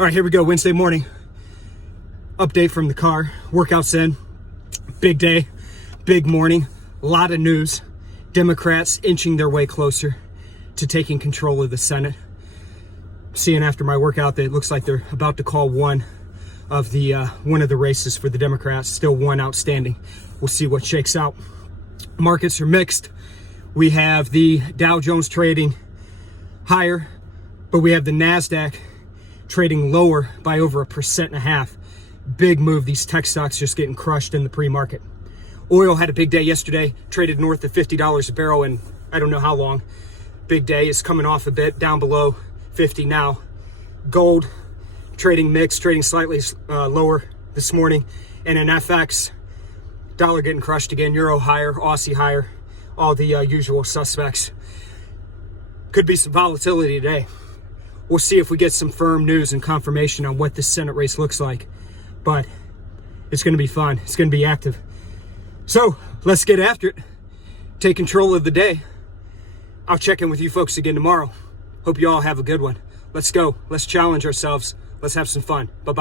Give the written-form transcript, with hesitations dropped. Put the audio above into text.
All right, here we go. Wednesday morning. Update from the car. Workouts in. Big day. Big morning. A lot of news. Democrats inching their way closer to taking control of the Senate. Seeing after my workout that it looks like they're about to call one of the races for the Democrats. Still one outstanding. We'll see what shakes out. Markets are mixed. We have the Dow Jones trading higher, but we have the Nadex trading lower by over 1.5%. Big move. These tech stocks just getting crushed in the pre-market. Oil had a big day yesterday, traded north of $50 a barrel in I don't know how long. Big day is coming off a bit, down below 50 now. Gold trading mixed, trading slightly lower this morning. And in FX, dollar getting crushed again, euro higher, Aussie higher, all the usual suspects. Could be some volatility today. We'll see if we get some firm news and confirmation on what this Senate race looks like. But it's going to be fun. It's going to be active. So let's get after it. Take control of the day. I'll check in with you folks again tomorrow. Hope you all have a good one. Let's go. Let's challenge ourselves. Let's have some fun. Bye-bye.